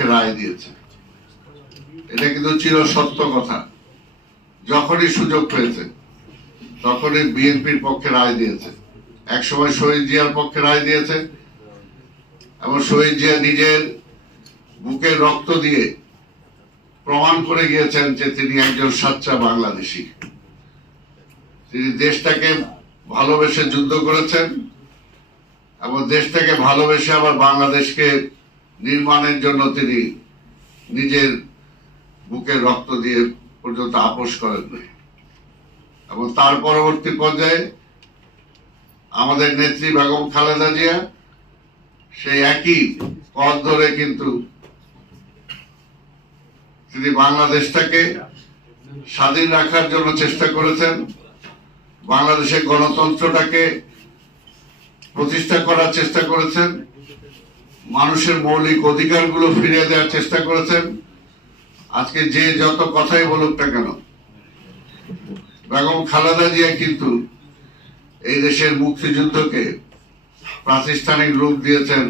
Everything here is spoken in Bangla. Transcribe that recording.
পক্ষে রায় দিয়েছে। এটা কিন্তু চির সত্য কথা। যখনই সুযোগ পেয়েছে তখনই বিএনপির পক্ষে রায় দিয়েছে। একসময় শহীদ জিয়ার পক্ষে রায় দিয়েছে এবং শহীদ জিয়া নিজের বুকের রক্ত দিয়ে প্রমাণ করে গিয়েছেন যে তিনি একজন সাচ্চা বাংলাদেশী। তিনি দেশটাকে ভালোবেসে যুদ্ধ করেছেন এবং দেশটাকে ভালোবেসে আবার বাংলাদেশকে নির্মাণের জন্য তিনি নিজের বুকের রক্ত দিয়ে পর্যন্ত আপোষ করেন নাই। এবং তার পরবর্তী পর্যায়ে আমাদের নেত্রী বেগম খালেদা জিয়া সেই একই পথ ধরে কিন্তু তিনি বাংলাদেশটাকে স্বাধীন রাখার জন্য চেষ্টা করেছেন, বাংলাদেশের গণতন্ত্রটাকে প্রতিষ্ঠা করার চেষ্টা করেছেন, মানুষের মৌলিক অধিকারগুলো ফিরিয়ে দেওয়ার চেষ্টা করেছেন। আজকে যে যত কথাই বলুক না কেন, বেগম খালেদা জিয়া কিন্তু এই দেশের মুক্তিযুদ্ধকে প্রাতিষ্ঠানিক রূপ দিয়েছেন